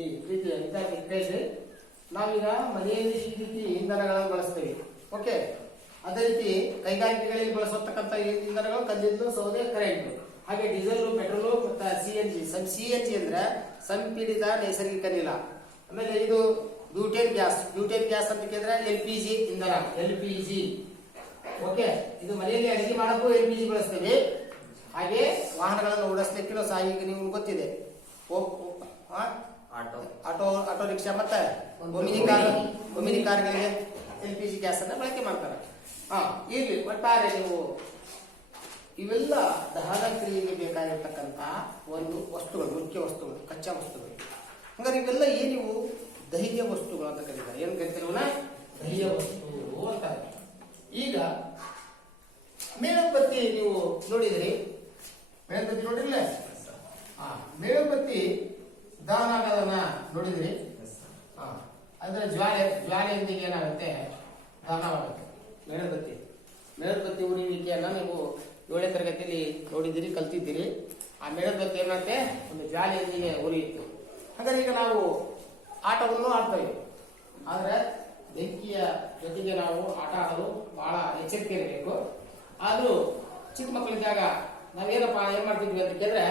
ಈ ರೀತಿ ಇದಾಗಿ ಕೇಳಿ ನಾವೀಗ ಮನೆಯಲ್ಲಿ ಈ ರೀತಿ ಇಂಧನಗಳನ್ನು ಬಳಸ್ತೇವೆ. ಓಕೆ, ಅದೇ ರೀತಿ ಕೈಗಾರಿಕೆಗಳಲ್ಲಿ ಬಳಸತಕ್ಕಂಥ ಇಂಧನಗಳು ಕಲ್ಲಿದ್ದು, ಸೌದೆ, ಕರೆಂಟ್. ಹಾಗೆ ಡೀಸೆಲ್, ಪೆಟ್ರೋಲ್ ಮತ್ತು CNG. CNG ಅಂದ್ರೆ ಸಂಪೀಡಿತ ನೈಸರ್ಗಿಕ ಅನಿಲ. ಆಮೇಲೆ ಇದು ಬ್ಯೂಟೇನ್ ಗ್ಯಾಸ್. ಬ್ಯೂಟೇನ್ ಗ್ಯಾಸ್ ಅಂತ ಕೇಳಿದ್ರೆ LPG ಇಂಧನ, LPG. ಓಕೆ, ಇದು ಮನೆಯಲ್ಲಿ ಅಡಿಗೆ ಮಾಡಕ್ಕೂ LPG ಬಳಸ್ತೇವೆ. ಹಾಗೆ ವಾಹನಗಳನ್ನು ಓಡಿಸ್ಲಿಕ್ಕೆ ಸಹ ಈಗ ನಿಮ್ಗೆ ಗೊತ್ತಿದೆ, ಆಟೋ ರಿಕ್ಷಾ ಮತ್ತೆ ಒಮಿನಿ ಕಾರ್ಗಳಿಗೆ LPG ಗ್ಯಾಸ್ ಅನ್ನ ಬಳಕೆ ಮಾಡ್ತಾರೆ. ಇಲ್ಲಿ ಒಟ್ಟಾರೆ ನೀವು ಇವೆಲ್ಲ ದಹನ ಕ್ರಿಯೆಗೆ ಬೇಕಾಗಿರ್ತಕ್ಕಂಥ ಒಂದು ವಸ್ತುಗಳು, ಮುಖ್ಯ ವಸ್ತುಗಳು, ಕಚ್ಚಾ ವಸ್ತುಗಳು. ಹಂಗಾರೆ ಇವೆಲ್ಲ ಏನಿವು ದಹ್ಯ ವಸ್ತುಗಳು ಅಂತ ಕರೀತಾರೆ. ಏನ್ ಕರಿತೀವನ ದಹ್ಯ ವಸ್ತು ಅಂತಾರೆ. ಈಗ ಮೇಣಬತ್ತಿ ನೀವು ನೋಡಿದ್ರಿ, ಮೇಣಬತ್ತಿ ನೋಡಿರ್ಲ? ಮೇಣಬತ್ತಿ ದಹನ ಆಗೋದನ್ನ ನೋಡಿದ್ರಿ. ಅಂದ್ರೆ ಜ್ವಾಲೆಯೊಂದಿಗೆ ಏನಾಗುತ್ತೆ, ದಹನವಾಗುತ್ತೆ. ಮೇಣಬತ್ತಿ ಉರಿಯುವಿಕೆಯನ್ನ ನೀವು 7ನೇ ತರಗತಿಯಲ್ಲಿ ನೋಡಿದ್ದೀರಿ, ಕಲ್ತಿದ್ದೀರಿ. ಆ ಮೇಣಬತ್ತಿ ಏನಾಗುತ್ತೆ, ಒಂದು ಜ್ವಾಲೆಯೊಂದಿಗೆ ಉರಿಯಿತು. ಹಾಗಾದ್ರೆ ಈಗ ನಾವು ಆಟವನ್ನು ಆಡ್ತೇವೆ, ಆದ್ರೆ ಬೆಂಕಿಯ ಜೊತೆಗೆ ನಾವು ಆಟ ಆಡಲು ಬಹಳ ಎಚ್ಚರಿಕೆ ಇರಬೇಕು. ಆದ್ರೂ ಚಿಕ್ಕ ಮಕ್ಕಳಿದ್ದಾಗ ಏನ್ ಮಾಡ್ತಿದ್ವಿ ಅಂತ ಕೇಳಿದ್ರೆ,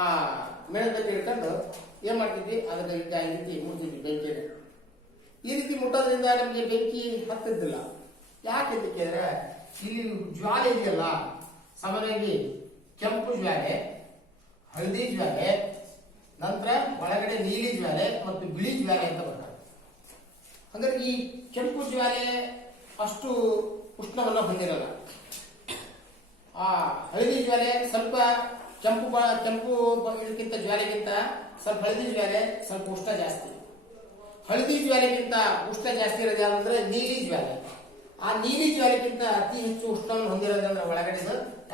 ಆ ಮೇಣಬತ್ತಿ ಹಿಡ್ಕೊಂಡು ಏನ್ ಮಾಡ್ತಿದ್ವಿ, ಅದನ್ನ ಈಗ ಈ ರೀತಿ ಮುಟ್ಟಿದ್ವಿ ಬೆಂಕಿಯನ್ನು. ಈ ರೀತಿ ಮುಟ್ಟೋದ್ರಿಂದ ನಮಗೆ ಬೆಂಕಿ ಹತ್ತಿದ್ದಿಲ್ಲ. ಯಾಕೆ ಅಂತ ಕೇಳಿದ್ರೆ, ಇಲ್ಲಿ ಜ್ವಾಲೆ ಇದೆಯಲ್ಲ, ಸಾಮಾನ್ಯವಾಗಿ ಕೆಂಪು ಜ್ವಾಲೆ, ಹಳದಿ ಜ್ವಾಲೆ, ನಂತರ ಒಳಗಡೆ ನೀಲಿ ಜ್ವಾಲೆ ಮತ್ತು ಬಿಳಿ ಜ್ವಾಲೆ ಅಂತ ಬರ್ತಾರೆ. ಹಾಗಾದ್ರೆ ಈ ಕೆಂಪು ಜ್ವಾಲೆ ಅಷ್ಟು ಉಷ್ಣವನ್ನ ಹೊಂದಿರಲ್ಲ. ಆ ಹಳದಿ ಜ್ವಾಲೆ ಸ್ವಲ್ಪ ಕೆಂಪು ಇದಕ್ಕಿಂತ ಜ್ವಾಲೆಗಿಂತ ಸ್ವಲ್ಪ ಹಳದಿ ಜ್ವಾಲೆ ಸ್ವಲ್ಪ ಉಷ್ಣ ಜಾಸ್ತಿ. ಹಳದಿ ಜ್ವಾಲೆಗಿಂತ ಉಷ್ಣ ಜಾಸ್ತಿ ಇರೋದು ಯಾವಂದ್ರೆ ನೀಲಿ ಜ್ವಾಲೆ. ಆ ನೀಲಿ ಜ್ವಾಲೆಗಿಂತ ಅತಿ ಹೆಚ್ಚು ಉಷ್ಣವನ್ನು ಹೊಂದಿರೋದಂದ್ರೆ ಒಳಗಡೆ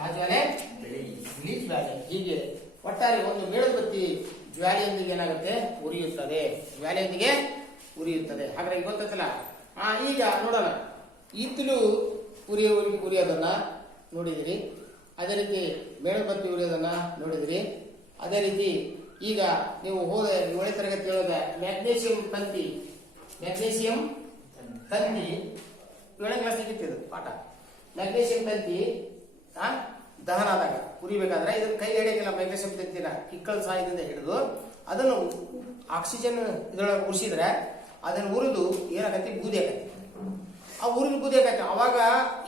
ಆ ಜ್ವಾಲೆ ಬಿಳಿ ಜ್ವಾಲೆ. ಹೀಗೆ ಒಟ್ಟಾರೆ ಒಂದು ಮೇಣಬತ್ತಿ ಜ್ವಾಲೆಯೊಂದಿಗೆ ಏನಾಗುತ್ತೆ, ಉರಿಯುತ್ತದೆ. ಹಾಗಾಗಿ ಗೊತ್ತಲ್ಲ. ಈಗ ನೋಡೋಣ, ಈತಲು ಉರಿಯೋದನ್ನ ನೋಡಿದಿರಿ, ಅದೇ ರೀತಿ ಮೇಣಬತ್ತಿ ಉರಿಯೋದನ್ನ ನೋಡಿದಿರಿ. ಅದೇ ರೀತಿ ಈಗ ನೀವು 7ನೇ ತರಗತಿ ಒಳಗ ಮ್ಯಾಗ್ನೇಷಿಯಂ ತಂತಿ 7ನೇ ಕ್ಲಾಸ್ ಸಿಕ್ಕಿತ್ತು ಪಾಠ. ಮ್ಯಾಗ್ನೇಷಿಯಂ ತಂತಿ ದಹನ ಆದಾಗ ಉರಿಬೇಕಾದ್ರೆ ಇದನ್ನ ಕೈ ಹಿಡಿಯಂಗಿಲ್ಲ. ಮ್ಯಾಗ್ನೇಷಿಯಂ ತಂತಿನ ಕಿಕ್ಕಲ್ ಸಹಾಯದಿಂದ ಹಿಡಿದು ಅದನ್ನು ಆಕ್ಸಿಜನ್ ಇದ್ರೊಳಗೆ ಉರಿಸಿದ್ರೆ ಅದನ್ನು ಉರಿದು ಏನಾಗತ್ತೆ, ಬೂದಿ ಆಗತ್ತೆ. ಆ ಉರಿದು ಬೂದಿ ಆಗತ್ತೆ. ಅವಾಗ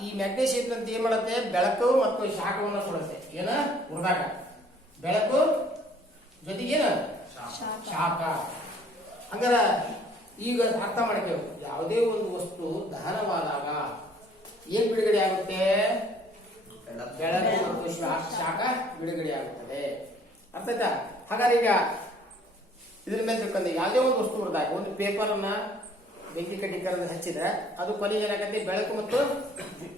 ಈ ಮ್ಯಾಗ್ನೇಷಿಯಂ ತಂತಿ ಏನ್ ಮಾಡುತ್ತೆ, ಬೆಳಕು ಮತ್ತು ಶಾಖವನ್ನು ಕೊಡುತ್ತೆ. ಏನ ಉರಿದಾಗ ಬೆಳಕು ಜೊತೆಗೇನ ಶಾಖ. ಹಂಗಾರ ಈಗ ಅರ್ಥ ಮಾಡ್ತೇವೆ, ಯಾವುದೇ ಒಂದು ವಸ್ತು ದಹನವಾದಾಗ ಏನ್ ಬಿಡುಗಡೆ ಆಗುತ್ತೆ, ಬೆಳಕು ಮತ್ತು ಶಾಖ ಬಿಡುಗಡೆ ಆಗುತ್ತದೆ. ಅರ್ಥ ಆಯ್ತಾ? ಹಾಗಾದ್ರೆ ಈಗ ಇದ್ರ ಮೇಲೆ ತಿಳ್ಕೊಂಡೆ, ಯಾವುದೇ ಒಂದು ವಸ್ತು ಹೊರದಾಗ ಒಂದು ಪೇಪರ್ ಅನ್ನ ಬೆಂಕಿ ಕಡ್ಡಿಕರನ್ನು ಹಚ್ಚಿದ್ರೆ ಅದು ಕೊನೆಗೆ ಏನಾಗುತ್ತೆ, ಬೆಳಕು ಮತ್ತು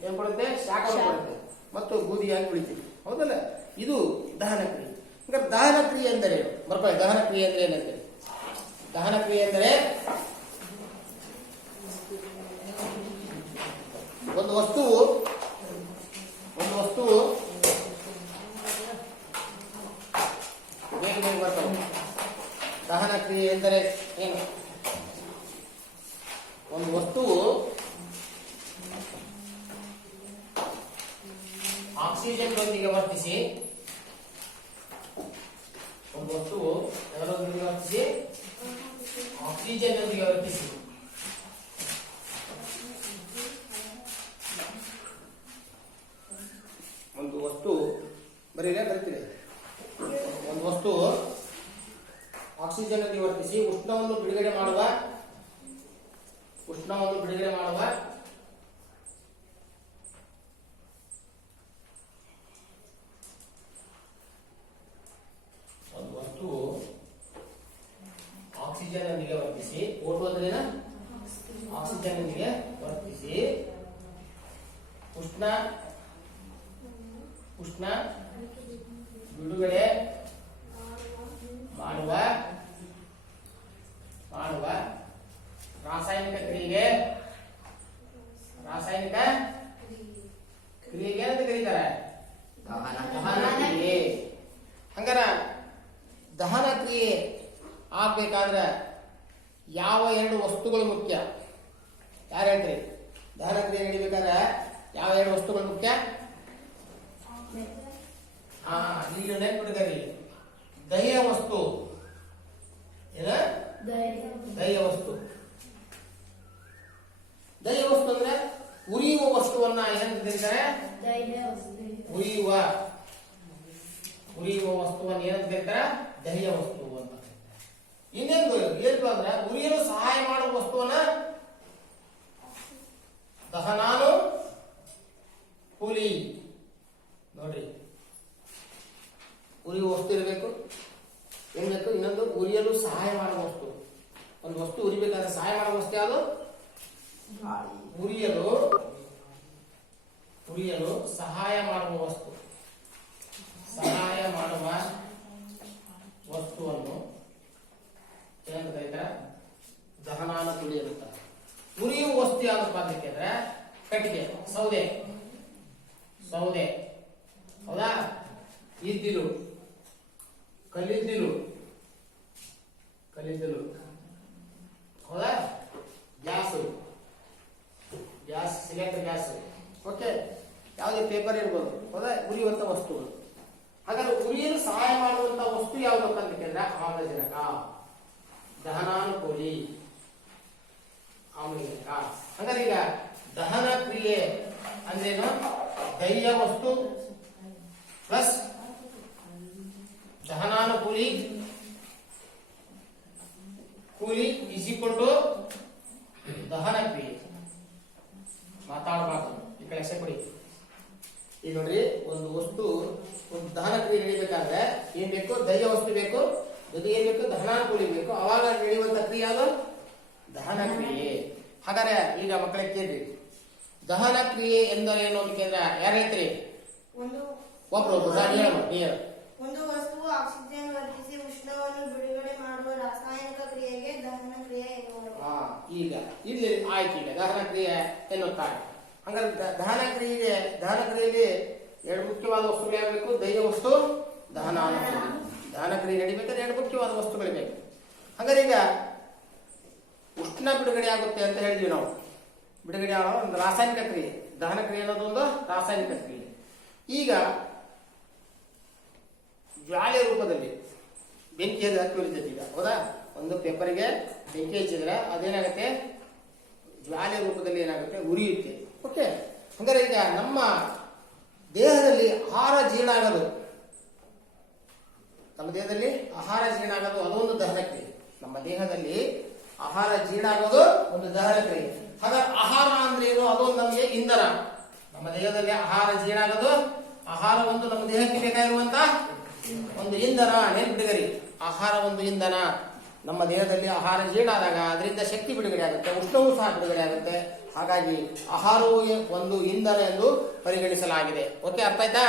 ಏನ್ ಕೊಡುತ್ತೆ, ಶಾಖ ಕೊಡುತ್ತೆ ಮತ್ತು ಬೂದಿಯಾಗಿ ಉಳಿತೀವಿ. ಹೌದಲ್ಲ? ಇದು ದಹನ ಕ್ರಿಯೆ. ಈಗ ದಹನ ಕ್ರಿಯೆ ಎಂದರೆ ದಹನ ಕ್ರಿಯೆ ಅಂದ್ರೆ ಏನಂತೆ? ದಹನ ಕ್ರಿಯೆ ಎಂದರೆ ಒಂದು ವಸ್ತುವು ಬೇಗ ಬರ್ತವೆ. ದಹನ ಕ್ರಿಯೆ ಎಂದರೆ ಏನು? ಒಂದು ವಸ್ತುವು ಆಕ್ಸಿಜನ್ ನೊಂದಿಗೆ ವರ್ತಿಸಿ ಆಕ್ಸಿಜನ್ ನೊಂದಿಗೆ ವರ್ತಿಸಿ ಒಂದು ವಸ್ತು ಬರ್ತಿದೆ. ಒಂದು ವಸ್ತು ಆಕ್ಸಿಜನ್ ನೊಂದಿಗೆ ವರ್ತಿಸಿ ಉಷ್ಣವನ್ನು ಬಿಡುಗಡೆ ಮಾಡುವ ಒಂದು ವಸ್ತು ಆಕ್ಸಿಜನ್ ನೊಂದಿಗೆ ವರ್ತಿಸಿ, ಓಟು ಅಂದ್ರೆ ಆಕ್ಸಿಜನ್ ನೊಂದಿಗೆ ವರ್ತಿಸಿ ಉಷ್ಣ ಬಿಡುಗಡೆ ಮಾಡುವ ರಾಸಾಯನಿಕ ಕ್ರಿಯೆಗೆ ಏನಂತ ಕರೀತಾರೆ? ದಹನ ಕ್ರಿಯೆ. ಹಂಗಾರ ದಹನ ಕ್ರಿಯೆ ಆಗ್ಬೇಕಾದ್ರೆ ಯಾವ ಎರಡು ವಸ್ತುಗಳು ಮುಖ್ಯ? ಯಾರು ಹೇಳ್ರಿ? ದಹನ ಕ್ರಿಯೆ ನಡಿಬೇಕಾದ್ರೆ ಯಾವ ಎರಡು ವಸ್ತುಗಳು ಮುಖ್ಯ? ಈಗ ನೆನ್ಪಿಟ್ಕರಿ, ದಹ್ಯ ವಸ್ತು ಏನ? ದಹ್ಯ ವಸ್ತು. ದಹ್ಯ ವಸ್ತು ಅಂದ್ರೆ ಉರಿಯುವ ವಸ್ತುವನ್ನ ಏನಂತ ಕರೀತಾರೆ? ಉರಿಯುವ ವಸ್ತುವನ್ನು ಏನಂತ ಕರೀತಾರೆ? ದಹ್ಯ ವಸ್ತು ಅಂತ. ಇನ್ನೇನು ಏನು ಅಂದ್ರೆ ಉರಿಯಲು ಸಹಾಯ ಮಾಡುವ ವಸ್ತುವನ್ನ ದಹನಾನು ಕೂಲಿ. ನೋಡ್ರಿ, ಉರಿಯುವ ವಸ್ತು ಇರಬೇಕು, ಏನ್ ಬೇಕು? ಇನ್ನೊಂದು ಉರಿಯಲು ಸಹಾಯ ಮಾಡುವ ವಸ್ತು. ಒಂದು ವಸ್ತು ಉರಿಬೇಕಾದ್ರೆ ಸಹಾಯ ಮಾಡುವ ವಸ್ತು ಯಾವುದು? ಉರಿಯಲು ಸಹಾಯ ಮಾಡುವ ವಸ್ತು. ಸಹಾಯ ಮಾಡುವ ವಸ್ತುವನ್ನು ಏನಂತ ಕರೀತಾರೆ? ದಹನಾನುಕೂಲಿ ಅಂತ. ಉರಿಯುವ ವಸ್ತು ಯಾವ್ದಪ್ಪ ಅಂತ ಕೇಳಿದ್ರೆ ಕಟ್ಟಿಗೆ, ಸೌದೆ. ಹೌದಾ? ಇದ್ದಿಲು, ಕಲ್ಲಿದ್ದಿಲು. ಹೌದಾ? Gas, cylinder gas. ಓಕೆ, ಯಾವುದೇ ಪೇಪರ್ ಇರ್ಬೋದು. ಹೌದಾ? ಉರಿಯುವಂತ ವಸ್ತುಗಳು. ಹಾಗಾದ್ರೆ ಉರಿಯಲು ಸಹಾಯ ಮಾಡುವಂತ ವಸ್ತು ಯಾವುದು ಅಂತ ಕೇಳಿದ್ರೆ ಆಮ್ಲಜನಕ, ದಹನಾನುಕೂಲಿ ಆಮ್ಲಜನಕ. ಹಾಗಾದ್ರೆ ಈಗ ದಹನ ಕ್ರಿಯೆ ಅಂದ್ರೇನು? ದಹ್ಯ ವಸ್ತು ಪ್ಲಸ್ ದಹನಾನುಕೂಲಿ ಈಸ್ ಈಕ್ವಲ್ ಟು ದಹನ ಕ್ರಿಯೆ. ಮಾತಾಡಬಾರ್ದು, ಈ ಕಡೆ ಹೆಸರು ಕೊಡಿ. ಈಗ ನೋಡ್ರಿ, ಒಂದು ವಸ್ತು ಒಂದು ದಹನ ಕ್ರಿಯೆ ನಡೀಬೇಕಾದ್ರೆ ಏನ್ ಬೇಕು? ದಹ್ಯ ವಸ್ತು ಬೇಕು, ಜೊತೆಗೆ ಏನ್ ಬೇಕು? ದಹನಾನುಕೂಲಿ ಬೇಕು. ಅವಾಗ ನಡೆಯುವಂತ ಕ್ರಿಯೆ ಅದು ದಹನ ಕ್ರಿಯೆ. ಹಾಗಾದ್ರೆ ಈಗ ಮಕ್ಕಳಿಗೆ ಕೇಳ್ರಿ, ದಹನ ಕ್ರಿಯೆ ಎಂದರೇನು ಅಂತ ಕೇಳಿದ್ರೆ ಯಾರು ಹೇಳ್ತೀರಿ? ಒಬ್ರು ನೀರು. ಒಂದು ವಸ್ತುವು ಆಕ್ಸಿಜನ್ ವರ್ಧಿಸಿ ಉಷ್ಣವನ್ನು ಬಿಡುಗಡೆ ಮಾಡುವ ರಾಸಾಯನಿಕ ಕ್ರಿಯೆಗೆ ದಹನ ಕ್ರಿಯೆ ಎನ್ನುವರು. ಈಗ ಇಲ್ಲಿ ಆಯ್ತು. ಈಗ ದಹನ ಕ್ರಿಯೆ ಎನ್ನುತ್ತಾರೆ. ಹಂಗಾದ್ರೆ ದಹನ ಕ್ರಿಯೆಯಲ್ಲಿ ಎರಡು ಮುಖ್ಯವಾದ ವಸ್ತುಗಳು ಯಾವಬೇಕು? ದಹ್ಯ ವಸ್ತು, ದಹನಾನುಕೂಲಿ. ದಹನ ಕ್ರಿಯೆ ನಡಿಬೇಕಾದ್ರೆ ಎರಡು ಮುಖ್ಯವಾದ ವಸ್ತುಗಳು ಬೇಕು. ಹಾಗಾದ್ರೆ ಈಗ ಉಷ್ಣ ಬಿಡುಗಡೆ ಆಗುತ್ತೆ ಅಂತ ಹೇಳಿದ್ವಿ ನಾವು. ಬಿಡುಗಡೆ ಆಗೋ ಒಂದು ರಾಸಾಯನಿಕ ಕ್ರಿಯೆ. ದಹನ ಕ್ರಿಯೆ ಅನ್ನೋದು ಒಂದು ರಾಸಾಯನಿಕ ಕ್ರಿಯೆ. ಈಗ ಜ್ವಾಲೆ ರೂಪದಲ್ಲಿ ಬೆಂಕಿ ಹಚ್ಚುತ್ತದೆ. ಈಗ ಹೌದಾ? ಒಂದು ಪೇಪರ್ಗೆ ಬೆಂಕಿ ಹಚ್ಚಿದ್ರೆ ಅದೇನಾಗುತ್ತೆ? ಜ್ವಾಲೆ ರೂಪದಲ್ಲಿ ಏನಾಗುತ್ತೆ? ಉರಿಯುತ್ತೆ. ಓಕೆ, ಹಂಗಾರೆ ಈಗ ನಮ್ಮ ದೇಹದಲ್ಲಿ ಆಹಾರ ಜೀರ್ಣ ಆಗೋದು, ಅದೊಂದು ದಹನ ಕ್ರಿಯೆ. ನಮ್ಮ ದೇಹದಲ್ಲಿ ಆಹಾರ ಜೀರ್ಣ ಆಗೋದು ಒಂದು ದಹನ ಕ್ರಿಯೆ. ಹಾಗಾದ್ರೆ ಆಹಾರ ಅಂದ್ರೆ ಏನು? ಅದೊಂದು ನಮಗೆ ಇಂಧನ. ನಮ್ಮ ದೇಹದಲ್ಲಿ ಆಹಾರ ಜೀರ್ಣ ಆಗೋದು, ಆಹಾರ ಒಂದು ನಮ್ಮ ದೇಹಕ್ಕೆ ಬೇಕಾಗಿರುವಂತ ಒಂದು ಇಂಧನ. ನೆನ್ಪಿಡಿಗರಿ, ಆಹಾರ ಒಂದು ಇಂಧನ. ನಮ್ಮ ದೇಹದಲ್ಲಿ ಆಹಾರ ಜೀರ್ಣ ಆದಾಗ ಅದರಿಂದ ಶಕ್ತಿ ಬಿಡುಗಡೆ ಆಗುತ್ತೆ, ಉಷ್ಣವೂ ಸಹ ಬಿಡುಗಡೆ ಆಗುತ್ತೆ. ಹಾಗಾಗಿ ಆಹಾರವು ಒಂದು ಇಂಧನ ಎಂದು ಪರಿಗಣಿಸಲಾಗಿದೆ. ಓಕೆ, ಅರ್ಥ ಆಯ್ತಾ?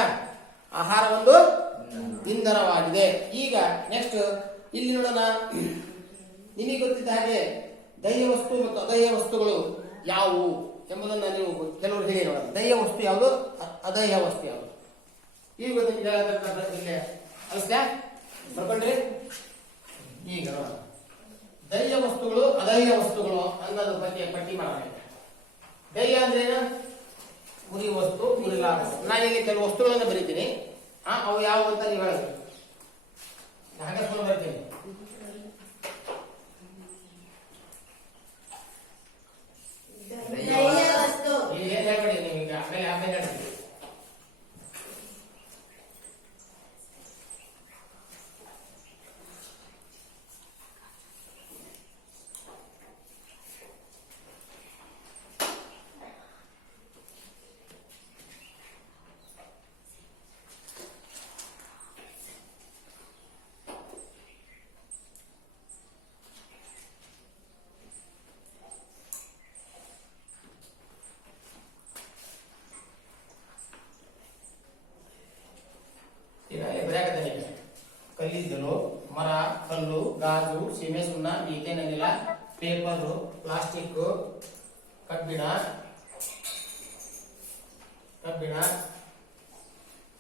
ಆಹಾರ ಒಂದು ಇಂಧನವಾಗಿದೆ. ಈಗ ನೆಕ್ಸ್ಟ್ ಇಲ್ಲಿ ನೋಡೋಣ. ನಿಮಗೆ ಗೊತ್ತಿದ್ದ ಹಾಗೆ ದಹ್ಯ ವಸ್ತು ಮತ್ತು ಅದಹ್ಯ ವಸ್ತುಗಳು ಯಾವುವು ಎಂಬುದನ್ನು ನೀವು ಕೆಲವರು ಹೇಳಿ ನೋಡೋಣ. ದಹ್ಯ ವಸ್ತು ಯಾವುದು, ಅದಹ್ಯ ವಸ್ತು ಯಾವುದು? ಈಗ ಗೊತ್ತಿಲ್ಲ ಅಲ್ಸ್ಯಾ ಬರ್ಕೊಂಡ್ರಿ? ಈಗ ದಹ್ಯ ವಸ್ತುಗಳು, ಅದಹ್ಯ ವಸ್ತುಗಳು ಅನ್ನೋದ್ರ ಬಗ್ಗೆ ಪಟ್ಟಿ ಮಾಡಬೇಕು. ದಹ್ಯ ಅಂದ್ರೆ ಉರಿ ವಸ್ತು, ಉರಿಲಾರ ವಸ್ತು. ನಾನೀಗ ಕೆಲವು ವಸ್ತುಗಳನ್ನು ಬರೀತೀನಿ. ಅವು ಯಾವ ಅಂತ ನೀವು ಹೇಳಬೇಕು. ಹಾಗೆ ಬರ್ತೀನಿ. ಏನ್ ಹೇಳ್ಬೇಡಿ ನೀವು. ಈಗ ಆಮೇಲೆ ಹೇಳ್ತೀವಿ. ಕಲ್ಲಿದ್ದಲು, ಮರ, ಕಲ್ಲು, ಗಾಜು, ಸೀಮೆ ಸುಣ್ಣ, ಈಥೇನ್ ಅನಿಲ, ಪೇಪರ್, ಪ್ಲಾಸ್ಟಿಕ್, ಕಬ್ಬಿಣ.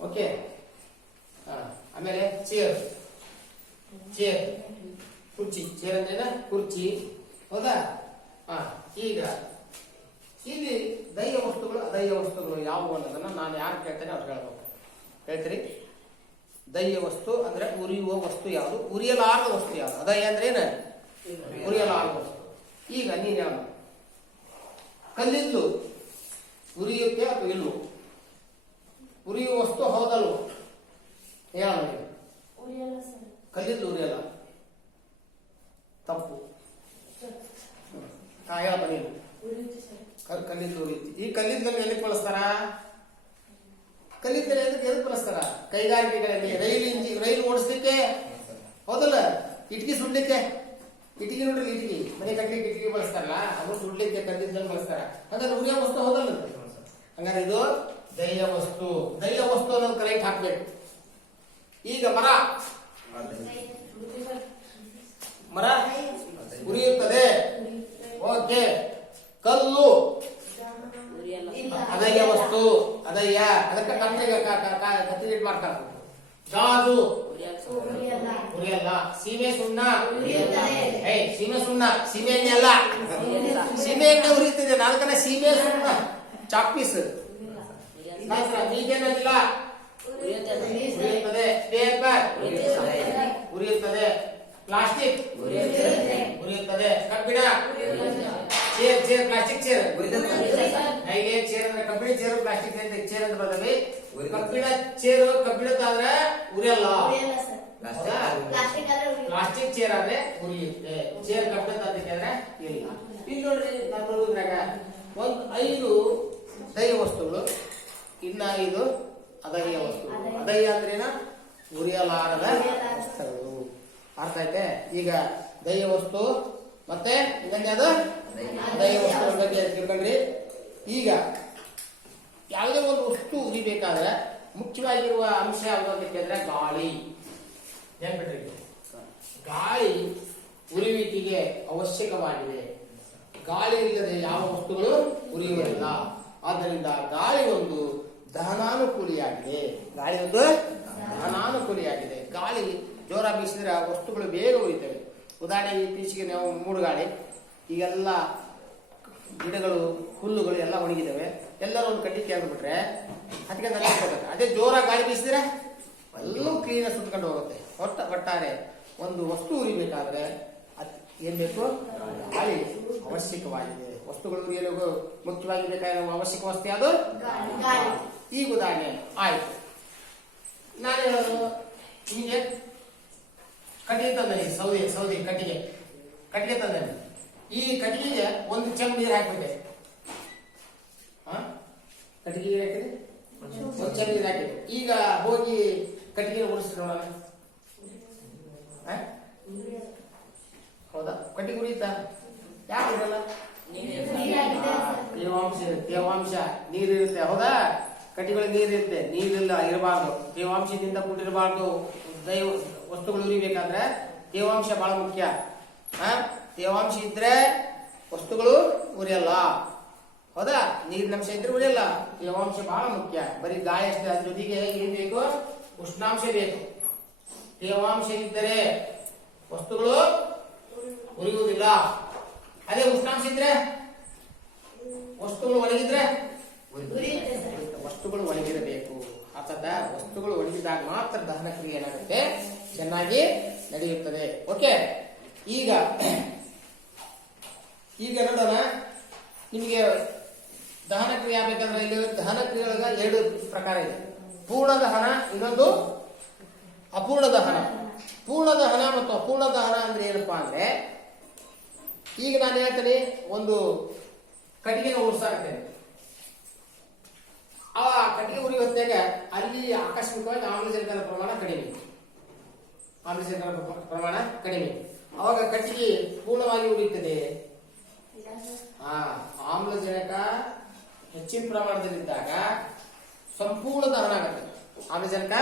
ಓಕೆ, ಆಮೇಲೆ ಚೇರ್ ಕುರ್ಚಿ ಚೇರ್ ಅಂದ್ರೆ ಕುರ್ಚಿ, ಹೌದಾ? ಈಗ ಇಲ್ಲಿ ದೈವ ವಸ್ತುಗಳು ಅದೈವ ವಸ್ತುಗಳು ಯಾವುವು ಅನ್ನೋದನ್ನ ನಾನು ಯಾರು ಕೇಳ್ತೇನೆ ಅವ್ರು ಹೇಳ್ಬೇಕು. ಹೇಳ್ತೀರಿ? ದೈವ ವಸ್ತು ಅಂದ್ರೆ ಉರಿಯುವ ವಸ್ತು ಯಾವುದು, ಉರಿಯಲಾರದ ವಸ್ತು ಯಾವುದು? ಅದಯ್ಯ ಅಂದ್ರೆ ಏನು? ಉರಿಯಲಾರದ ವಸ್ತು. ಈಗ ನೀನ್ ಹೇಳ, ಕಲ್ಲಿದ್ದು ಉರಿಯುತ್ತೆ ಅಥವಾ ಇಲ್ವೋ? ಉರಿಯುವ ವಸ್ತು ಹೌದಲ್ವೋ? ಹೇಳ ನನಗೆ. ಕಲ್ಲಿದ್ದು ಉರಿಯಲ್ಲ, ತಪ್ಪು. ಹೇಳಪ್ಪ ನೀನು. ಕಲ್ಲಿದ್ದು ಉರಿಯುತ್ತೆ. ಈ ಕಲ್ಲಿದ್ದನ್ನು ಎಲ್ಲಿ ಬಳಸ್ತಾರ? ಕಲ್ಲಿದ್ದನ್ನು ಎದಕ್ಕೆ ಬಳಸ್ತಾರ? ಕೈಗಾರಿಕೆಗಳಲ್ಲಿ, ರೈಲು ಓಡಿಸ್ಲಿಕ್ಕೆ, ಹೌದಲ್ಲ? ಇಟ್ಗಿ ಸುಡ್ಲಿಕ್ಕೆ, ಇಟ್ಗಿ ನೋಡ್ರಿ, ಇಟ್ಗಿ ಮನೆ ಕಟ್ಟಲಿಕ್ಕೆ ಇಟ್ಗಿ ಬಳಸ್ತಾರಲ್ಲ, ಅದು ಸುಡ್ಲಿಕ್ಕೆ ಕಲ್ಲಿದ್ದನ್ನು ಬಳಸ್ತಾರ. ಹಾಗಾದ್ರೆ ಉರಿಯೋ ವಸ್ತು ಹೌದಲ್ಲ? ಹಂಗಾದ್ರೆ ಇದು ದೈವ ವಸ್ತು. ದೈವ ವಸ್ತು ಅನ್ನೋದು ಕರೆಕ್ಟ್ ಹಾಕ್ಬೇಕು. ಈಗ ಮರ ಉರಿಯುತ್ತದೆ, ಓಕೆ. ಕಲ್ಲು ಅದಯ್ಯ ವಸ್ತು, ಅದಯ್ಯ. ಅದಕ್ಕೆ ಕತ್ತಿ ಮಾಡ್ತಾರೆ. ಗಾಜು ಉರಿಯಲ್ಲ. ಸೀಮೆ ಸುಣ್ಣ, ಸೀಮೆ ಸುಣ್ಣ, ಸೀಮೆ ಎಣ್ಣೆ ಅಲ್ಲ, ಸೀಮೆ ಎಣ್ಣೆ ಉರಿಯುತ್ತದೆ. ನಾಲ್ಕನೇ ಸೀಮೆ ಸುಣ್ಣ, ಚಾಕ್ಪೀಸ್. ಈಗೇನಿಲ್ಲ, ಉರಿಯುತ್ತದೆ. ಪೇಪರ್ ಉರಿಯುತ್ತದೆ. ಪ್ಲಾಸ್ಟಿಕ್ ಉರಿಯುತ್ತದೆ. ಕಬ್ಬಿಣ, ಚೇರ್ ಪ್ಲಾಸ್ಟಿಕ್ ಚೇರ್. ಹೇಗೆ ಚೇರ್ ಅಂದ್ರೆ ಕಬ್ಬಿಣ ಚೇರು, ಪ್ಲಾಸ್ಟಿಕ್ ಚೇರ್ ಅಂತ ಬರ್ತದೆ. ಕಬ್ಬಿಣ ಚೇರು ಕಬ್ಬಿಣದಾದ್ರೆ ಉರಿಯಲ್ಲ, ಪ್ಲಾಸ್ಟಿಕ್ ಚೇರ್ ಆದ್ರೆ ಉರಿಯುತ್ತೆ. ಚೇರ್ ಕಬ್ಬಿಣದಾದ್ರೆ ಇಲ್ಲ. ಇಲ್ಲಿ ನೋಡ್ರಿ, ನಾನು ನೋಡಿದ್ರಾಗ ಒಂದು 5 ದೈವ ವಸ್ತುಗಳು, ಇನ್ನ 5 ಅದಯ್ಯ ವಸ್ತುಗಳು. ಅದಯ್ಯ ಅಂದ್ರೇನ? ಉರಿಯಲಾರದ ವಸ್ತುಗಳು. ಅರ್ಥ ಐತೆ? ಈಗ ದೈವ ವಸ್ತು ಮತ್ತೆ ಇನ್ನೊಂದು ದೈವ ವಸ್ತುಗಳ ಬಗ್ಗೆ ತಿಳ್ಕೊಂಡ್ರಿ. ಈಗ ಯಾವುದೇ ಒಂದು ವಸ್ತು ಉರಿಬೇಕಾದ್ರೆ ಮುಖ್ಯವಾಗಿರುವ ಅಂಶ ಯಾವುದು ಅಂತ ಕೇಳಿದ್ರೆ ಗಾಳಿ. ನೆನ್ಪಿಟ್ರಿ, ಗಾಳಿ ಉರಿಯುವಿಕೆಗೆ ಅವಶ್ಯಕವಾಗಿದೆ. ಗಾಳಿ ಇಲ್ಲದೆ ಯಾವ ವಸ್ತುಗಳು ಉರಿಯುವುದಿಲ್ಲ. ಆದ್ದರಿಂದ ಗಾಳಿ ಒಂದು ದಹನಾನುಕೂಲಿಯಾಗಿದೆ. ಗಾಳಿ ಒಂದು ದಹನಾನುಕೂಲಿಯಾಗಿದೆ. ಗಾಳಿ ಜೋರ ಬೀಸಿದ್ರೆ ಆ ವಸ್ತುಗಳು ಬೇಗ ಉರಿತವೆ. ಉದಾಹರಣೆಗೆ ಇತ್ತೀಚೆಗೆ ನಾವು ಮೂಡುಗಾಳಿ, ಈಗೆಲ್ಲ ಗಿಡಗಳು ಹುಲ್ಲುಗಳು ಎಲ್ಲ ಒಣಗಿದಾವೆ. ಎಲ್ಲರೂ ಒಂದು ಕಡ್ಡಿ ಕೇಳ್ಬಿಟ್ರೆ ಅದಕ್ಕೆ ಹೋಗುತ್ತೆ. ಅದೇ ಜೋರ ಗಾಳಿ ಬೀಸಿದ್ರೆ ಎಲ್ಲೂ ಕ್ಲೀನ್ ಸುತ್ಕೊಂಡು ಹೋಗುತ್ತೆ. ಒಟ್ಟಾರೆ ಒಂದು ವಸ್ತು ಉರಿಬೇಕಾದ್ರೆ ಏನ್ ಬೇಕು? ಗಾಳಿ ಅವಶ್ಯಕವಾಗಿದೆ. ವಸ್ತುಗಳು ಉರಿಯಲು ಮುಖ್ಯವಾಗಿ ಬೇಕಾಗಿರುವ ಅವಶ್ಯಕ ವಸ್ತು ಯಾವುದು? ಈಗ ಉದಾಹರಣೆ ಆಯ್ತು. ನಾನು ನಿಮಗೆ ಕಟ್ಟಿಗೆ ತಂದನಿ, ಸೌದೆ ಕಟ್ಟಿಗೆ ತಂದನಿ. ಈ ಕಟ್ಟಿಗೆಗೆ ಒಂದು ಚೆಂಬು ನೀರು ಹಾಕ್ಬಿಟ್ಟೆ. ಕಟ್ಟಿಗೆ ಹಾಕಿದೆ, ಒಂದು ಚೆಂಬು ನೀರು ಹಾಕಿದೆ. ಈಗ ಹೋಗಿ ಕಟ್ಟಿಗೆ ಉರಿಸಿ ನೋಡೋಣ. ಹೌದಾ? ಕಟ್ಟಿಗೆ ಉರಿಯುತ್ತಾ? ಯಾಕೆ ಉರಿಯಲ್ಲ? ತೇವಾಂಶ ನೀರಿರುತ್ತೆ. ಹೌದಾ? ಕಟ್ಟಿಗಳಿಗೆ ನೀರಿರುತ್ತೆ. ನೀರಿಲ್ಲ ಇರಬಾರ್ದು, ತೇವಾಂಶದಿಂದ ಕೂಡಿರಬಾರ್ದು. ದೈವ ವಸ್ತುಗಳು ಉರಿಬೇಕಾದ್ರೆ ತೇವಾಂಶ ಬಹಳ ಮುಖ್ಯ. ತೇವಾಂಶ ಇದ್ರೆ ವಸ್ತುಗಳು ಉರಿಯಲ್ಲ. ಹೌದಾ? ನೀರಿನ ಅಂಶ ಇದ್ರೆ ಉರಿಯಲ್ಲ. ತೇವಾಂಶ ಬಹಳ ಮುಖ್ಯ. ಬರೀ ಗಾಳಿ ಅಷ್ಟೇ, ಅದ್ರ ಜೊತೆಗೆ ಏನ್ ಬೇಕು? ಉಷ್ಣಾಂಶ ಬೇಕು. ತೇವಾಂಶ ಇದ್ದರೆ ವಸ್ತುಗಳು ಉರಿಯುವುದಿಲ್ಲ. ಅದೇ ಉಷ್ಣಾಂಶ ಇದ್ರೆ ವಸ್ತುಗಳು ಒಣಗಿದ್ರೆ ವಸ್ತುಗಳು ಒಣಗಿರಬೇಕು. ಅರ್ಥಾತ್ ವಸ್ತುಗಳು ಒಣಗಿದಾಗ ಮಾತ್ರ ದಹನ ಕ್ರಿಯೆ ಏನಾಗುತ್ತೆ? ಚೆನ್ನಾಗಿ ನಡೆಯುತ್ತದೆ. ಓಕೆ. ಈಗ ನೋಡೋಣ. ನಿಮಗೆ ದಹನ ಕ್ರಿಯೆ ಆಗ್ಬೇಕಂದ್ರೆ ಇಲ್ಲಿ ದಹನ ಕ್ರಿಯೆಯೊಳಗ 2 ಪ್ರಕಾರ ಇದೆ. ಪೂರ್ಣ ದಹನ, ಇನ್ನೊಂದು ಅಪೂರ್ಣ ದಹನ. ಪೂರ್ಣ ದಹನ ಮತ್ತು ಅಪೂರ್ಣ ದಹನ ಅಂದ್ರೆ ಏನಪ್ಪಾ ಅಂದ್ರೆ, ಈಗ ನಾನು ಹೇಳ್ತೇನೆ, ಒಂದು ಕಟ್ಟಿಗೆನ ಉರಿಸಾಕ್ತೇನೆ. ಆ ಕಟ್ಟಿಗೆ ಉರಿ ಹೊತ್ತಾಗ ಅಲ್ಲಿ ಆಕಸ್ಮಿಕವಾಗಿ ಆಮ್ಲಜನಕದ ಪ್ರಮಾಣ ಕಡಿಮೆ. ಅವಾಗ ಕಟ್ಟಿಗೆ ಪೂರ್ಣವಾಗಿ ಉರಿಯುತ್ತದೆ. ಆಮ್ಲಜನಕ ಹೆಚ್ಚಿನ ಪ್ರಮಾಣದಲ್ಲಿದ್ದಾಗ ಸಂಪೂರ್ಣ ದಹನ ಆಗುತ್ತೆ. ಆಮ್ಲಜನಕ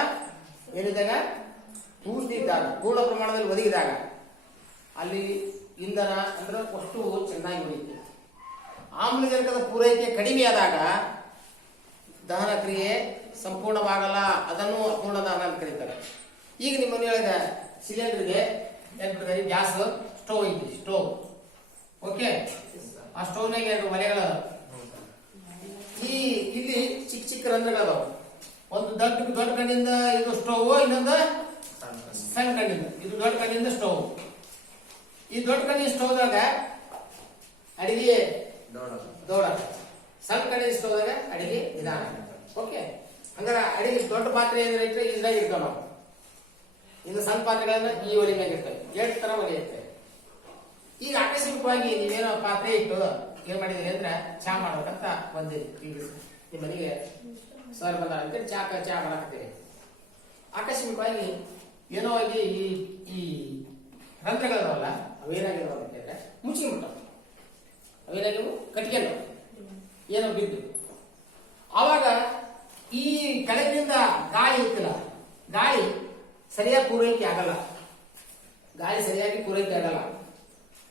ಏನಿದ್ದಾಗ ಪೂರ್ತಿ ಇದ್ದಾಗ, ಪೂರ್ಣ ಪ್ರಮಾಣದಲ್ಲಿ ಒದಗಿದಾಗ ಅಲ್ಲಿ ಇಂಧನ ಅಂದ್ರೆ ವಸ್ತುವು ಚೆನ್ನಾಗಿ ಉರಿಯುತ್ತೆ. ಆಮ್ಲಜನಕದ ಪೂರೈಕೆ ಕಡಿಮೆ ಆದಾಗ ದಹನ ಕ್ರಿಯೆ ಸಂಪೂರ್ಣವಾಗಲ್ಲ. ಅದನ್ನು ಅಪೂರ್ಣ ದಹನ ಅಂತ ಕರೀತಾರೆ. ಈಗ ನಿಮ್ಮ ಮನೆಯೊಳಗೆ ಸಿಲಿಂಡರ್ಗೆ ಏನ್ ಗ್ಯಾಸ್ ಸ್ಟೋವ್ ಐತಿ ಸ್ಟೋವ್. ಓಕೆ, ಆ ಸ್ಟೋವ್ನಾಗ 2 ಒಲೆಗಳು ಈ ಇಲ್ಲಿ ಚಿಕ್ಕ ಚಿಕ್ಕ ರಂಧ್ರಗಳದಾವ. ಒಂದು ದೊಡ್ಡ ಕಣ್ಣಿಂದ ಇದು ಸ್ಟೋವ್, ಇನ್ನೊಂದು ಸಣ್ಣ ಕಣ್ಣಿಂದ. ಇದು ದೊಡ್ಡ ಕಣ್ಣಿಂದ ಸ್ಟೋವ್. ಈ ದೊಡ್ಡ ಕಣ್ಣಿನ ಸ್ಟೋವ್ದಾಗ ಅಡಿಗೆ ದೊಡ್ಡ, ಸಣ್ಣ ಕಣ್ಣಿನ ಸ್ಟೋವ್ದಾಗ ಅಡಿಗೆ ನಿಧಾನ. ಓಕೆ, ಹಂಗಾರ ಅಡಿಗೆ ದೊಡ್ಡ ಪಾತ್ರೆ ಏನಾರ ಇಟ್ಟರೆ ಇದ್ರಾಗ ಇರ್ತಾವ ನಾವು. ಇನ್ನು ಸಣ್ಣ ಪಾತ್ರೆಗಳನ್ನ ಈ ಒಲೆ ಮ್ಯಾಗ ಇರ್ತವೆ. 2 ತರ ಒಲೆ ಇರ್ತವೆ. ಈಗ ಆಕಸ್ಮಿಕವಾಗಿ ನೀವೇನೋ ಪಾತ್ರೆ ಇಟ್ಟು ಏನ್ ಮಾಡಿದ್ರಿ ಅಂದ್ರೆ ಚಾ ಮಾಡ್ಬೇಕಂತ ಬಂದಿರಿ. ಈಗ ನಿಮ್ಮ ಮನೆಗೆ ಸರ್ ಬಂದ ಅಂತೇಳಿ ಚಾ ಮಾಡಾಕತ್ತೀರಿ. ಆಕಸ್ಮಿಕವಾಗಿ ಏನೋ ಆಗಿ ಈ ರಂಧ್ರಗಳದಾವಲ್ಲ ಅವೇನಾಗಿರೋ ಅಂತಂದ್ರೆ ಮುಚ್ಚಿಬಿಟ್ಟಾವ. ಅವೇನಾಗಿವು ಕಟ್ಕೊಂಡು ಏನೋ ಬಿದ್ದು. ಆವಾಗ ಈ ಕೆಳಗಿನಿಂದ ಗಾಳಿ ಇರ್ತಲ್ಲ, ಗಾಳಿ ಸರಿಯಾಗಿ ಪೂರೈಕೆ ಆಗಲ್ಲ.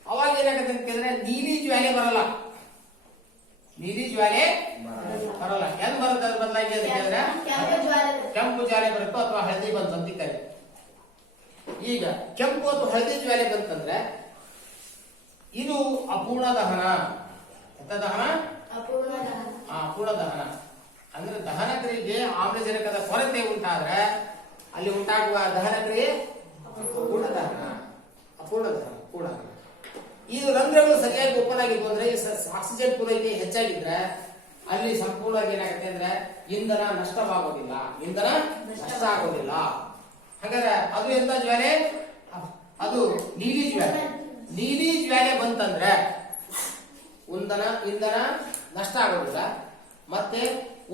ಅವಾಗ ಏನಾಗತ್ತೆ ಅಂತಂದ್ರೆ ನೀಲಿ ಜ್ವಾಲೆ ಬರಲ್ಲ. ಹೆಂಗ್ ಬರುತ್ತೆ ಅದ್ರ ಬದಲಾಗಿ ಅಂತಂದ್ರೆ ಕೆಂಪು ಜ್ವಾಲೆ ಬರುತ್ತೋ ಅಥವಾ ಹಳದಿ ಬಂತು ಅಂತ ಕರೆ. ಈಗ ಕೆಂಪು ಅಥವಾ ಹಳದಿ ಜ್ವಾಲೆ ಬಂತಂದ್ರೆ ಇದು ಅಪೂರ್ಣ ದಹನ. ಎಂತ ದಹನ? ಅಪೂರ್ಣ ದಹನ ಅಂದ್ರೆ ದಹನ ಕ್ರಿಯೆಗೆ ಆಮ್ಲಜನಕದ ಕೊರತೆ ಉಂಟಾದ್ರೆ ಅಲ್ಲಿ ಉಂಟಾಗುವ ದಹನ ಕ್ರಿಯೆ ಅಪೂರ್ಣ ದಹನ. ಈ ರಂಧ್ರಗಳು ಸರಿಯಾಗಿ ಓಪನ್ ಆಗಿದ್ವು ಅಂದ್ರೆ ಆಕ್ಸಿಜನ್ ಪೂರೈಕೆ ಹೆಚ್ಚಾಗಿದ್ರೆ ಅಲ್ಲಿ ಸಂಪೂರ್ಣವಾಗಿ ಏನಾಗುತ್ತೆ ಅಂದ್ರೆ ಇಂಧನ ನಷ್ಟವಾಗೋದಿಲ್ಲ. ಹಾಗಾದ್ರೆ ಅದು ಎಂತ ಜ್ವಾಲೆ? ಅದು ನೀಲಿ ಜ್ವಾಲೆ ಬಂತಂದ್ರೆ ಇಂಧನ ನಷ್ಟ ಆಗೋದಿಲ್ಲ. ಮತ್ತೆ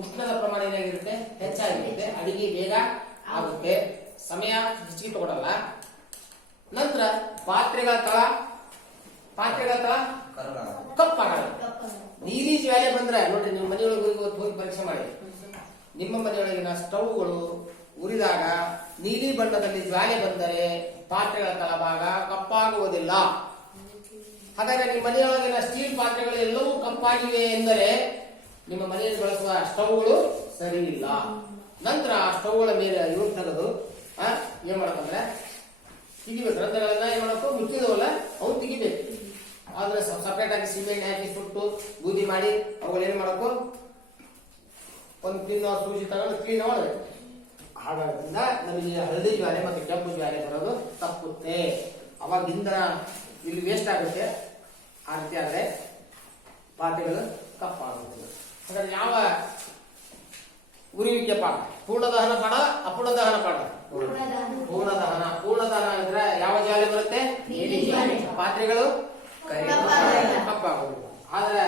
ಉಷ್ಣದ ಪ್ರಮಾಣ ಏನಾಗಿರುತ್ತೆ? ಹೆಚ್ಚಾಗಿರುತ್ತೆ. ಅಡಿಗೆ ಬೇಗ ಆಗುತ್ತೆ, ಸಮಯ ಹೆಚ್ಚಿಗೆ ತಗೊಳ್ಳಲ್ಲ. ನಂತರ ಪಾತ್ರೆಗಳ ತಳ ಕಪ್ಪಾಗಲ್ಲ. ನೀಲಿ ಜ್ವಾಲೆ ಬಂದ್ರೆ ನೋಡ್ರಿ, ನಿಮ್ಮ ಮನೆಯೊಳಗೆ ಹೋಗಿ ಪರೀಕ್ಷೆ ಮಾಡಿ. ನಿಮ್ಮ ಮನೆಯೊಳಗಿನ ಸ್ಟವ್ಗಳು ಉರಿದಾಗ ನೀಲಿ ಬಣ್ಣದಲ್ಲಿ ಜ್ವಾಲೆ ಬಂದರೆ ಪಾತ್ರೆಗಳ ತಳಭಾಗ ಕಪ್ಪಾಗುವುದಿಲ್ಲ. ಹಾಗಾದ್ರೆ ನಿಮ್ಮ ಮನೆಯೊಳಗಿನ ಸ್ಟೀಲ್ ಪಾತ್ರೆಗಳು ಎಲ್ಲವೂ ಕಪ್ಪಾಗಿವೆ ಎಂದರೆ ನಿಮ್ಮ ಮನೆಯಲ್ಲಿ ಬಳಸುವ ಸ್ಟವ್ಗಳು ಸರಿ ಇಲ್ಲ. ನಂತರ ಆ ಸ್ಟವ್ಗಳ ಮೇಲೆ ಇವ್ರು ತೆಗೆದು ಏನ್ ಮಾಡಬೇಕಂದ್ರೆ ತೆಗಿಬೇಕು. ರಂಧ್ರಗಳನ್ನ ಏನ್ ಮಾಡಬೇಕು? ಮುಚ್ಚಿದವಲ್ಲ ಅವು ತೆಗಿಬೇಕು. ಆದ್ರೆ ಸಪರೇಟ್ ಆಗಿ ಸಿಮೆಂಟ್ ಹಾಕಿ ಸುಟ್ಟು ಬೂದಿ ಮಾಡಿ ಅವುಗಳು ಏನ್ ಮಾಡಬೇಕು? ಒಂದು ಕ್ಲೀನ್ ಸೂಜಿ ತಗೊಂಡು ಕ್ಲೀನ್ ಮಾಡಬೇಕು. ಹಾಗಾದ್ರಿಂದ ನಮಗೆ ಹಳದಿ ಜ್ವಾಲೆ ಮತ್ತು ಕೆಂಪು ಜ್ವಾಲೆ ಬರೋದು ತಪ್ಪುತ್ತೆ. ಅವಾಗ ಇಂಧನ ಇಲ್ಲಿ ವೇಸ್ಟ್ ಆಗುತ್ತೆ. ಆ ರೀತಿ ಆದ್ರೆ ಪಾತ್ರೆಗಳು ಕಪ್ಪಾಗುತ್ತೆ. ಹಾಗಾದ್ರೆ ಯಾವ ಉರಿವಿಕೆ ಪಾಠ? ಪೂರ್ಣ ದಹನ ಪಾಠ, ಅಪೂರ್ಣ ದಹನ ಪಾಠ? ಪೂರ್ಣ ದಹನ ಅಂದ್ರೆ ಯಾವ ಜ್ವಾಲೆ ಬರುತ್ತೆ? ಪಾತ್ರೆಗಳು ಕಪ್ಪಾಗುವುದು. ಆದ್ರೆ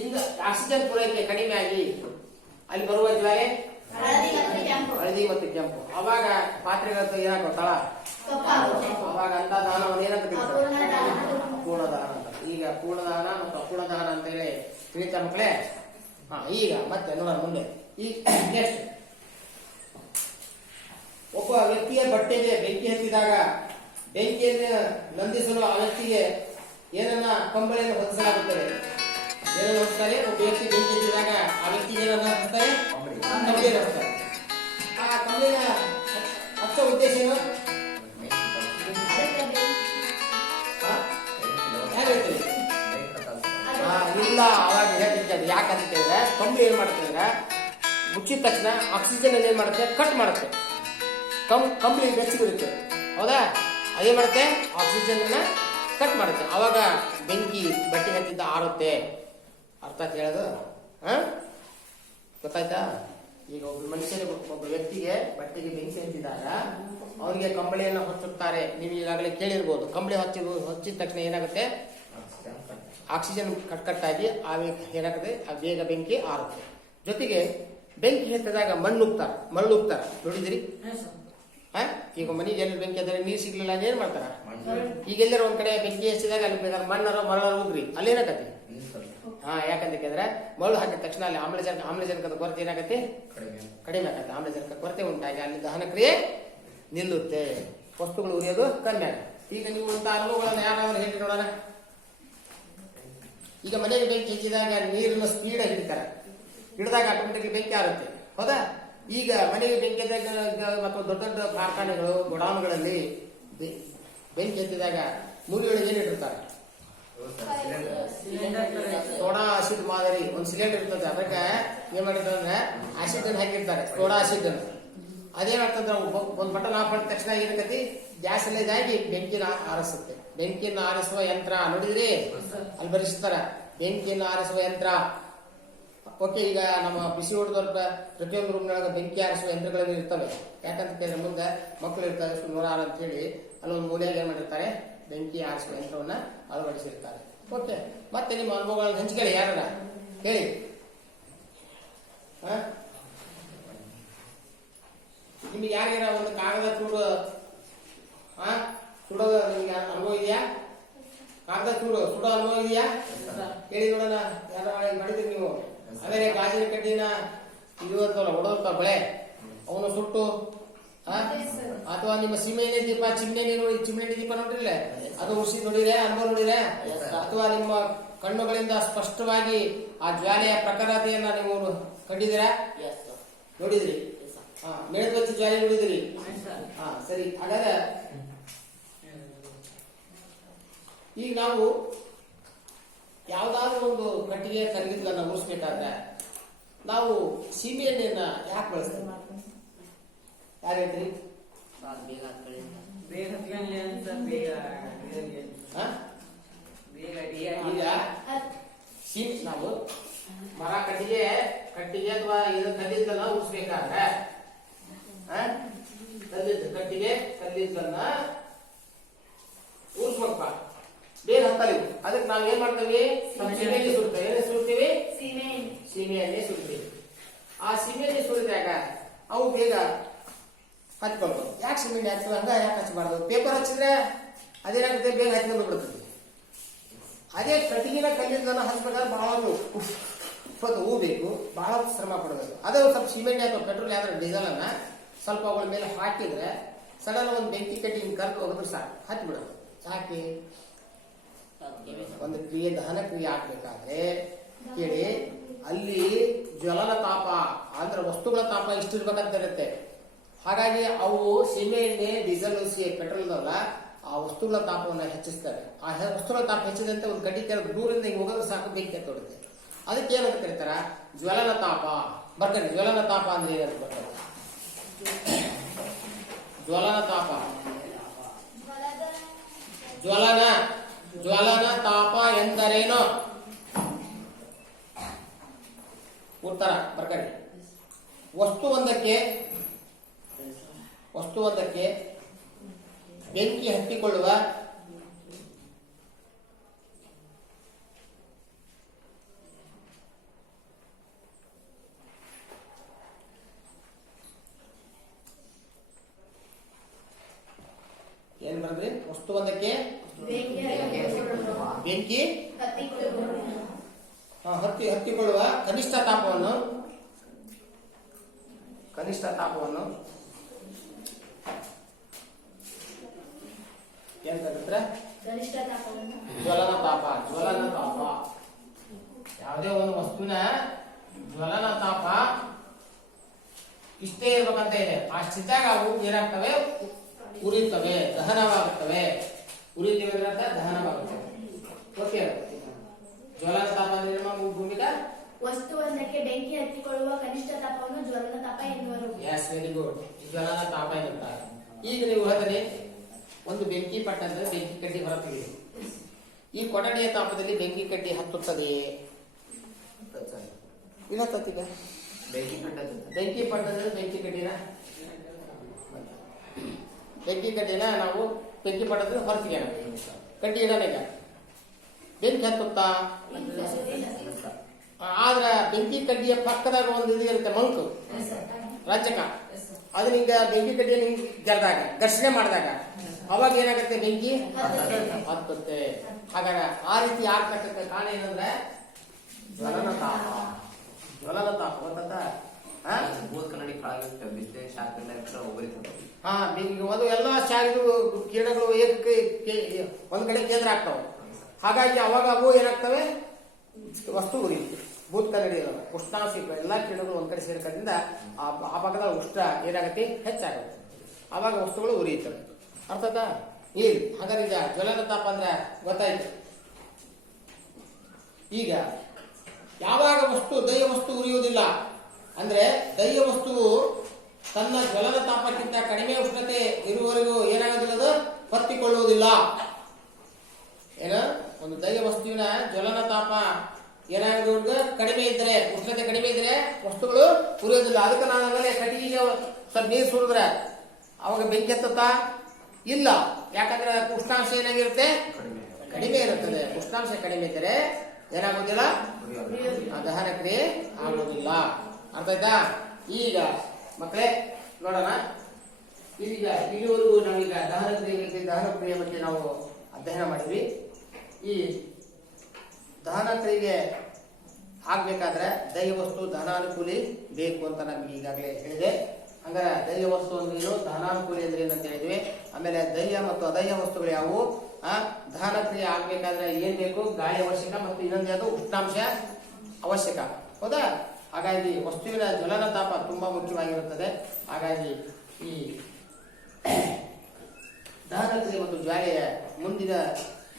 ಇಂದ ಆಕ್ಸಿಜನ್ ಪೂರೈಕೆ ಕಡಿಮೆ ಆಗಿ ಅಲ್ಲಿ ಬರುವ ಜ್ವಾಲೆ ಹಳದಿ ಮತ್ತು ಕೆಂಪು. ಅವಾಗ ಪಾತ್ರೆಗಳ ಏನಾಗ ತಳ ಅವಾಗ ಅಂತ ದಹನವನ್ನು ಏನಂತ ಅಪೂರ್ಣ ದಹನ ಅಂತ. ಈಗ ಪೂರ್ಣ ದಹನ ಮತ್ತು ಅಪೂರ್ಣ ದಹನ ಅಂತ ಹೇಳಿ ತಿಳಿತ ಮಕ್ಕಳೇ. ಈಗ ಮತ್ತೆ ನೋಡೋಣ ಮುಂದೆ. ಈಗ ನೆಕ್ಸ್ಟ್, ಒಬ್ಬ ವ್ಯಕ್ತಿಯ ಬಟ್ಟೆಗೆ ಬೆಂಕಿ ಹತ್ತಿದಾಗ ಬೆಂಕಿಯನ್ನು ನಂದಿಸಲು ಆ ವ್ಯಕ್ತಿಗೆ ಏನನ್ನ ಕಂಬಳಿಯನ್ನು ಹೊದಿಸಲಾಗುತ್ತದೆ. ಏನನ್ನ ಹೊತ್ತಾರೆ? ಒಬ್ಬ ವ್ಯಕ್ತಿ ಬೆಂಕಿ ಹತ್ತಿದಾಗ ಆ ವ್ಯಕ್ತಿಗೆ ಏನನ್ನ ಹೊತ್ತಾರೆ? ಕಂಬಳಿಯನ್ನು ಹೊತ್ತಾರೆ. ಆ ಕಂಬಳಿನ ಹಚ್ಚೋ ಉದ್ದೇಶ ಏನು? ಇಲ್ಲ, ಅವಾಗ ಹೇಳ್ತಿರ್ತಾರೆ. ಯಾಕಂತ ಹೇಳಿದ್ರೆ ಕಂಬಳಿ ಏನ್ ಮಾಡುತ್ತೆ ಅಂದ್ರೆ ಮುಚ್ಚಿದ ತಕ್ಷಣ ಆಕ್ಸಿಜನ್ ಏನ್ ಮಾಡುತ್ತೆ? ಕಟ್ ಮಾಡುತ್ತೆ. ಕಂಬಳಿ ಬೆಚ್ಚಗಿರುತ್ತೆ, ಹೌದಾ? ಅದೇ ಮಾಡುತ್ತೆ, ಆಕ್ಸಿಜನ್ ಕಟ್ ಮಾಡುತ್ತೆ. ಅವಾಗ ಬೆಂಕಿ ಬಟ್ಟೆ ಹತ್ತಿದ್ದ ಆರುತ್ತೆ. ಅರ್ಥ ಹೇಳೋದು ಗೊತ್ತಾಯ್ತಾ? ಈಗ ಒಬ್ಬ ವ್ಯಕ್ತಿಗೆ ಬಟ್ಟೆಗೆ ಬೆಂಕಿ ಹತ್ತಿದಾಗ ಅವರಿಗೆ ಕಂಬಳಿಯನ್ನು ಹೊಚ್ಚುತ್ತಾರೆ. ನೀವು ಈಗಾಗಲೇ ಕೇಳಿರ್ಬೋದು. ಕಂಬಳಿ ಹೊಚ್ಚಿದ ತಕ್ಷಣ ಏನಾಗುತ್ತೆ? ಆಕ್ಸಿಜನ್ ಕಟ್ಟಾಗಿ ಏನಾಗುತ್ತೆ? ಬೇಗ ಬೆಂಕಿ ಆರುತ್ತೆ. ಜೊತೆಗೆ ಬೆಂಕಿ ಹತ್ತಿದಾಗ ಮಣ್ಣು ಉಪ್ತಾರ ನೋಡಿದಿರಿ? ಈಗ ಮನೆಗೆ ಎಲ್ಲಿ ಬೆಂಕಿ ಹತ್ತಿದ್ರೆ ನೀರು ಸಿಗ್ಲಿಲ್ಲ ಏನ್ ಮಾಡ್ತಾರ? ಈಗ ಎಲ್ಲರ ಒಂದ್ ಕಡೆ ಬೆಂಕಿ ಹಚ್ಚಿದಾಗ ಅಲ್ಲಿ ಬೇಕಾದ್ರೆ ಮರಳ ಉಗ್ರಿ ಅಲ್ಲೇನಾಗತ್ತೆ? ಯಾಕಂತ ಕೇಳಿದ್ರೆ ಮರಳು ಹಾಕಿದ ತಕ್ಷಣ ಅಲ್ಲಿ ಆಮ್ಲಜನಕದ ಕೊರತೆ ಏನಾಗತ್ತೆ? ಕಡಿಮೆ ಆಗತ್ತೆ. ಆಮ್ಲಜನಕ ಕೊರತೆ ಉಂಟಾಗಿ ಅಲ್ಲಿ ದಹನ ಕ್ರಿಯೆ ನಿಲ್ಲುತ್ತೆ. ವಸ್ತುಗಳು ಉರಿಯೋದು ಕಡಿಮೆ ಆಗುತ್ತೆ. ಈಗ ನೀವು ಅಂತ ಅನುಭವಗಳನ್ನ ಯಾರಾದ್ರೂ ಹೇಳಿ ನೋಡೋಣ. ಈಗ ಮನೆಗೆ ಬೆಂಕಿ ಹಚ್ಚಿದಾಗ ನೀರನ್ನು ಸ್ಪೀಡ್ ಹಿಡಿತಾರೆ. ಹಿಡಿದಾಗ ಆಟೋಮೆಟಿಕ್ಲಿ ಬೆಂಕಿ ಆರುತ್ತೆ, ಹೌದಾ? ಈಗ ಮನೆಗೆ ಬೆಂಕಿ ಮತ್ತು ದೊಡ್ಡ ದೊಡ್ಡ ಕಾರ್ಖಾನೆಗಳು ಗೋಡೌನ್ಗಳಲ್ಲಿ ಬೆಂಕಿ ಹತ್ತಿದಾಗ ಮೂಲೆಯೊಳಗೆ ಏನು ಇಟ್ಟಿರ್ತಾರೆ? ಸೋಡಾ ಆಸಿಡ್ ಮಾದರಿ ಒಂದು ಸಿಲಿಂಡರ್ ಇರ್ತದೆ. ಅದಕ್ಕೆ ಏನ್ ಮಾಡಿರ್ತಾರೆ ಅಂದ್ರೆ ಆಸಿಡ್ ಅನ್ನು ಹಾಕಿರ್ತಾರೆ, ಸೋಡಾ ಆಸಿಡ್ ಅನ್ನು. ಅದೇನಾಗ್ತದೆ, ಒಂದು ಬಟನ್ ಆಫ್ ಮಾಡಿದ ತಕ್ಷಣ ಏನಕತಿ ಗ್ಯಾಸ್ ಎಲ್ಲ ಇದಾಗಿ ಬೆಂಕಿನ ಆರಿಸುತ್ತೆ. ಬೆಂಕಿಯನ್ನು ಆರಿಸುವ ಯಂತ್ರ ನೋಡಿದ್ರಿ, ಅಲ್ಲಿ ಬರೆಸ್ತಾರ ಬೆಂಕಿಯನ್ನು ಆರಿಸುವ ಯಂತ್ರ. ಓಕೆ, ಈಗ ನಮ್ಮ ಬಿಸಿ ಊಟದವ್ರ ಪ್ರತಿಯೊಂದು ರೂಮ್ನೊಳಗೆ ಬೆಂಕಿ ಆರಿಸುವ ಯಂತ್ರಗಳು ಇರ್ತವೆ. ಯಾಕಂತ ಕೇಳಿದ್ರೆ ಮುಂದೆ ಮಕ್ಕಳು ಇರ್ತಾರೆ 106 ಅಂತ ಹೇಳಿ ಅಲ್ಲೊಂದು ಮೂಲೆಯಾಗಿ ಏನ್ ಮಾಡಿರ್ತಾರೆ, ಬೆಂಕಿ ಆರಿಸುವ ಯಂತ್ರವನ್ನ ಅಳವಡಿಸಿರ್ತಾರೆ. ಓಕೆ, ಮತ್ತೆ ನಿಮ್ಮ ಅನುಭವಗಳನ್ನು ಹಂಚಿಕೊಳ್ಳಿ, ಯಾರ ಹೇಳಿ. ನಿಮ್ಗೆ ಯಾರ್ಯಾರ ಒಂದು ಕಾಗದ ಸುಡೋದು ನಿಮ್ಗೆ ಅನುಭವ ಇದೆಯಾ? ಕಾಗದ ಸುಡೋ ಅನುಭವ ಇದೆಯಾ? ಹೇಳಿ ನೋಡೋಣ, ಯಾರ ಮಾಡಿದ್ರಿ ನೀವು? ಆಮೇಲೆ ಗಾಜಿನ ಕಡ್ಡಿನ ಇದು ಅಂತಲ್ಲ ಹೊಡೆದಿರ್ತಾವ ಬಳೆ, ಅವನು ಸುಟ್ಟು ಅಥವಾ ನಿಮ್ಮ ಸೀಮೆಎಣ್ಣೆ ದೀಪ, ಚಿಮ್ನೆಣ್ಣೆ ದೀಪ ನೋಡಿರಲ್ಲ, ಅದು ಉಸಿ ನೋಡಿದ್ರೆ, ಅನುಭವ ನೋಡಿದ್ರೆ, ಅಥವಾ ನಿಮ್ಮ ಕಣ್ಣುಗಳಿಂದ ಸ್ಪಷ್ಟವಾಗಿ ಆ ಜ್ವಾಲೆಯ ಪ್ರಖರತೆಯನ್ನ ನೀವು ಕಂಡಿದ್ದೀರಾ? ನೋಡಿದ್ರಿ? ಮೇಣಬತ್ತಿ ಜ್ವಾಲೆ ನೋಡಿದಿರಿ? ಸರಿ. ಹಾಗಾದ್ರೆ ಈಗ ನಾವು ಯಾವ್ದಾದ್ರು ಒಂದು ಕಟ್ಟಿಗೆ ಕರಗಿದ್ಲನ್ನ ಉಳಿಸ್ಬೇಕಾದ್ರೆ ನಾವು ಸೀಮೆ ಎಣ್ಣೆಯನ್ನ ಯಾಕೆ ಬಳಸ್ತೇವೆ? ಯಾರು ಹೇಳ್ತೀರಿ? ಈಗ ನಾವು ಮರ ಕಟ್ಟಿಗೆ ಅಥವಾ ಇದು ಕಲ್ಲಿದ್ದನ್ನ ಉಳಿಸ್ಬೇಕಾದ್ರೆ ಕಲ್ಲಿದ್ದನ್ನ ಉಳಿಸ್ಬೇಕಪ್ಪ, ಬೇಗ ಹತ್ತಲಿ. ಅದಕ್ಕೆ ನಾವ್ ಏನ್ ಮಾಡ್ತೇವೆ? ಸೀಮೆಎಣ್ಣೆ ಸುಡ್ತೇವೆ. ಏನೇ ಸುಡ್ತೀವಿ? ಸೀಮೆಎಣ್ಣೆ ಸುಡ್ತೀವಿ. ಆ ಸೀಮೆಎಣ್ಣೆ ಸುಡಿದಾಗ ಅವು ಬೇಗ ಹಚ್ಕೊಳ್ಬೋದು. ಯಾಕೆ ಸೀಮೆಎಣ್ಣೆ ಹಚ್ಚುವ? ಹಂಗ ಯಾಕೆ ಹಚ್ಚಬಾರ್ದು? ಪೇಪರ್ ಹಚ್ಚಿದ್ರೆ ಅದೇನಾಗುತ್ತೆ, ಬೇಗ ಹಚ್ಕೊಂಡು ಬಿಡ್ತದೆ. ಅದೇ ಕಟ್ಟಿಗಿನ ಕಲ್ಲಿದ್ದನ್ನ ಹಚ್ಬೇಕಾದ್ರೆ ಬಹಳ ಹೂ ಬೇಕು, ಬಹಳ ಶ್ರಮ ಪಡಬೇಕು. ಅದೇ ಒಂದು ಸ್ವಲ್ಪ ಸೀಮೆಎಣ್ಣೆ ಅಥವಾ ಪೆಟ್ರೋಲ್ ಯಾವ್ದಾರ ಡೀಸೆಲ್ ಅನ್ನ ಸ್ವಲ್ಪ ಅವುಗಳ ಮೇಲೆ ಹಾಕಿದ್ರೆ ಸಡನ್ ಒಂದು ಬೆಂಕಿ ಕಟ್ಟಿ ಕರ್ದು ಹೋಗಿದ್ರೆ ಸಾಕು, ಹಚ್ಚಿ ಬಿಡೋದು. ಯಾಕೆ? ಒಂದು ಕ್ರಿಯೆ, ದಹನ ಕ್ರಿಯೆ ಆಗ್ಬೇಕಾದ್ರೆ ಕೇಳಿ, ಅಲ್ಲಿ ಜ್ವಲನ ತಾಪ ಅಂದ್ರೆ ವಸ್ತುಗಳ ತಾಪ ಇಷ್ಟಿರ್ಬೇಕಂತ ಇರುತ್ತೆ. ಹಾಗಾಗಿ ಅವು ಸೀಮೆ ಎಣ್ಣೆ, ಡೀಸೆಲ್, ಪೆಟ್ರೋಲ್ ಅಲ್ಲ, ಆ ವಸ್ತುಗಳ ತಾಪವನ್ನು ಹೆಚ್ಚಿಸ್ತವೆ. ಆ ವಸ್ತುಗಳ ತಾಪ ಹೆಚ್ಚಿದಂತೆ ಒಂದು ಗಡ್ಡಿ ಕೆಳಗೆ ದೂರಿಂದ ಹಿಂಗೆ ಹೋಗೋದ್ರೆ ಸಾಕು, ಬೆಂಕಿ ಹತ್ತೋಡುತ್ತೆ. ಅದಕ್ಕೆ ಏನಂತ ಕರೀತಾರ? ಜ್ವಲನ ತಾಪ. ಬರ್ತಾರೆ, ಜ್ವಲನ ತಾಪ ಅಂದ್ರೆ ಏನಂತ ಬರ್ತಾರೆ? ಜ್ವಲನ ತಾಪ, ಜ್ವಲನ ತಾಪ ಎಂದರೇನು? ಉತ್ತರ ಬರ್ಕಡಿ. ವಸ್ತುವೊಂದಕ್ಕೆ ಬೆಂಕಿ ಹತ್ತಿಕೊಳ್ಳುವ ಏನ್ ಬರದ್ರಿ? ವಸ್ತುವೊಂದಕ್ಕೆ ಬೆಂಕಿ ಹತ್ತಿಕೊಳ್ಳುವ ಕನಿಷ್ಠ ತಾಪವನ್ನು ಏನ್ ಕರೀತಾರೆ? ಜ್ವಲನ ತಾಪ. ಯಾವುದೇ ಒಂದು ವಸ್ತುವಿನ ಜ್ವಲನ ತಾಪ ಇಷ್ಟೇ ಇರ್ಬೇಕಂತ ಇದೆ. ಅಷ್ಟಿದ್ದಾಗ ಅವು ಏನಾಗ್ತವೆ? ಉರಿತವೆ, ದಹನವಾಗುತ್ತವೆ. ಉರಿತೀವಿ ಅಂದ್ರೆ ದಹನವಾಗುತ್ತವೆ. ಓಕೆ, ಜ್ವಲನ ತಾಪ ಅಂದ್ರೆ ಭೂಮಿಕ ವಸ್ತುವೊಂದಕ್ಕೆ ಬೆಂಕಿ ಹತ್ತಿಕೊಳ್ಳುವ ಕನಿಷ್ಠ ತಾಪವನ್ನು ಜ್ವಲನ ತಾಪ ಎನ್ನುವರು. S, very good. ಜ್ವಲನ ತಾಪ ಎನ್ನುತ್ತಾರೆ. ಈಗ ನೀವು ಹೇಳಿದ್ರೆ ಒಂದು ಬೆಂಕಿ ಪಟ್ಟ ಅಂದ್ರೆ ಬೆಂಕಿ ಕಡ್ಡಿ ಹೊರತಿದೆ. ಈ ಕೊಠಡಿಯ ತಾಪದಲ್ಲಿ ಬೆಂಕಿ ಕಡ್ಡಿ ಹತ್ತುತ್ತದೆಯೇ? ಇಲ್ಲ, ಹತ್ತೀಗ ಬೆಂಕಿ ಪಟ್ಟದ್ರೆ ಬೆಂಕಿ ಕಡ್ಡಿನ ನಾವು ಬೆಂಕಿ ಪಟ್ಟದ್ರೆ ಹೊರತಿಗೆ ಕಡ್ಡಿ ಇಡೋಣ. ಈಗ ಬೆಂಕಿ ಹತ್ತುತ್ತಾ? ಆದ್ರ ಬೆಂಕಿ ಕಡ್ಡಿಯ ಪಕ್ಕದಾಗ ಒಂದು ಇದು ಇರುತ್ತೆ, ಮಂಕು ರಂಜಕ. ಅದನ್ನೀಗ ಬೆಂಕಿ ಕಡ್ಡಿಯನ್ನು ಗೆಲ್ದಾಗ, ಘರ್ಷಣೆ ಮಾಡಿದಾಗ ಅವಾಗ ಏನಾಗುತ್ತೆ? ಬೆಂಕಿ ಹತ್ತುತ್ತೆ. ಹಾಗಾದ್ರೆ ಆ ರೀತಿ ಆಗ್ತಕ್ಕಂಥ ಕಾರಣ ಏನಂದ್ರೆ ಜ್ವಲನ ತಾಪ. ಗೊತ್ತ? ಅದು ಎಲ್ಲ ಶಾಲೆಗಳು ಕಿರಣಗಳು ಒಂದ್ ಕಡೆ ಕೇಂದ್ರ ಆಗ್ತಾವ. ಹಾಗಾಗಿ ಅವಾಗ ಅವು ಏನಾಗ್ತವೆ? ವಸ್ತು ಉರಿಯುತ್ತೆ. ಭೂತ್ ಕನ್ನಡಿ ಉಷ್ಣಾಂಶ ಎಲ್ಲಾ ಕಿರಣಗಳು ಒಂದ್ ಕಡೆ ಸೇರ್ಕೋದ್ರಿಂದ ಆ ಭಾಗದ ಉಷ್ಣ ಏನಾಗತ್ತೆ? ಹೆಚ್ಚಾಗುತ್ತೆ. ಆವಾಗ ವಸ್ತುಗಳು ಉರಿಯುತ್ತವೆ. ಅರ್ಥದ? ನೀರು. ಹಾಗಾದ್ರೆ ಈಗ ಜ್ವಲನ ತಾಪ ಅಂದ್ರೆ ಗೊತ್ತಾಯ್ತು. ಈಗ ಯಾವಾಗ ದಹ್ಯ ವಸ್ತು ಉರಿಯುವುದಿಲ್ಲ ಅಂದ್ರೆ ದಹ್ಯ ವಸ್ತುವು ತನ್ನ ಜ್ವಲನ ತಾಪಕ್ಕಿಂತ ಕಡಿಮೆ ಉಷ್ಣತೆ ಇರುವವರೆಗೂ ಏನಾಗೋದಿಲ್ಲ, ಅದು ಹೊತ್ತಿಕೊಳ್ಳುವುದಿಲ್ಲ. ಏನ ಒಂದು ದಹ್ಯ ವಸ್ತುವಿನ ಜ್ವಲನ ತಾಪ ಏನಾಗೋದು ಕಡಿಮೆ ಇದ್ರೆ, ಉಷ್ಣತೆ ಕಡಿಮೆ ಇದ್ರೆ ವಸ್ತುಗಳು ಉರಿಯೋದಿಲ್ಲ. ಅದಕ್ಕೆ ನಾನು ಆಮೇಲೆ ಕಟ್ಟಿಗೆ ಸ್ವಲ್ಪ ನೀರು ಸುರಿದ್ರೆ ಅವಾಗ ಬೆಂಕಿ ಹತ್ತುತ್ತಾ ಇಲ್ಲ. ಯಾಕಂದ್ರೆ ಉಷ್ಣಾಂಶ ಏನಾಗಿರುತ್ತೆ, ಕಡಿಮೆ ಇರುತ್ತದೆ. ಉಷ್ಣಾಂಶ ಕಡಿಮೆ ಇದ್ದರೆ ಏನಾಗೋದಿಲ್ಲ, ದಹನ ಕ್ರಿಯೆ ಆಗೋದಿಲ್ಲ. ಅರ್ಥ ಆಯ್ತಾ? ಈಗ ಮಕ್ಕಳೇ ನೋಡೋಣ. ಈಗ ಇಲ್ಲಿವರೆಗೂ ನಾವೀಗ ದಹನ ಕ್ರಿಯೆ ಬಗ್ಗೆ ನಾವು ಅಧ್ಯಯನ ಮಾಡಿದ್ವಿ. ಈ ದಹನ ಕ್ರಿಯೆಗೆ ಆಗ್ಬೇಕಾದ್ರೆ ದಹ್ಯ ವಸ್ತು ದಹನಾನುಕೂಲಿ ಬೇಕು ಅಂತ ನಮ್ಗೆ ಈಗಾಗಲೇ ಹೇಳಿದೆ. ಹಂಗಾರೆ ದಹ್ಯ ವಸ್ತು ಅಂದ್ರೇನು, ದಹನಾನುಕೂಲಿ ಅಂದ್ರೆ ಏನಂತ ಹೇಳಿದ್ವಿ. ಆಮೇಲೆ ದಹ್ಯ ಮತ್ತು ಅದಹ್ಯ ವಸ್ತುಗಳು ಯಾವುವು, ದಹನ ಕ್ರಿಯೆ ಆಗ್ಬೇಕಾದ್ರೆ ಏನ್ ಬೇಕು, ಗಾಳಿ ಅವಶ್ಯಕ ಮತ್ತು ಇನ್ನೊಂದು ಯಾವುದು ಉಷ್ಣಾಂಶ ಅವಶ್ಯಕ. ಹೌದಾ? ಹಾಗಾಗಿ ವಸ್ತುವಿನ ಜ್ವಲನ ತಾಪ ತುಂಬಾ ಮುಖ್ಯವಾಗಿರುತ್ತದೆ. ಹಾಗಾಗಿ ಈ ದಹನ ಕ್ರಿಯೆ ಮತ್ತು ಜ್ವಾಲೆಯ ಮುಂದಿನ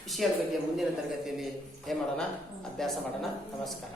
ವಿಷಯದ ಬಗ್ಗೆ ಮುಂದಿನ ತರಗತಿಯಲ್ಲಿ ಏನ್ ಮಾಡೋಣ, ಅಭ್ಯಾಸ ಮಾಡೋಣ. ನಮಸ್ಕಾರ.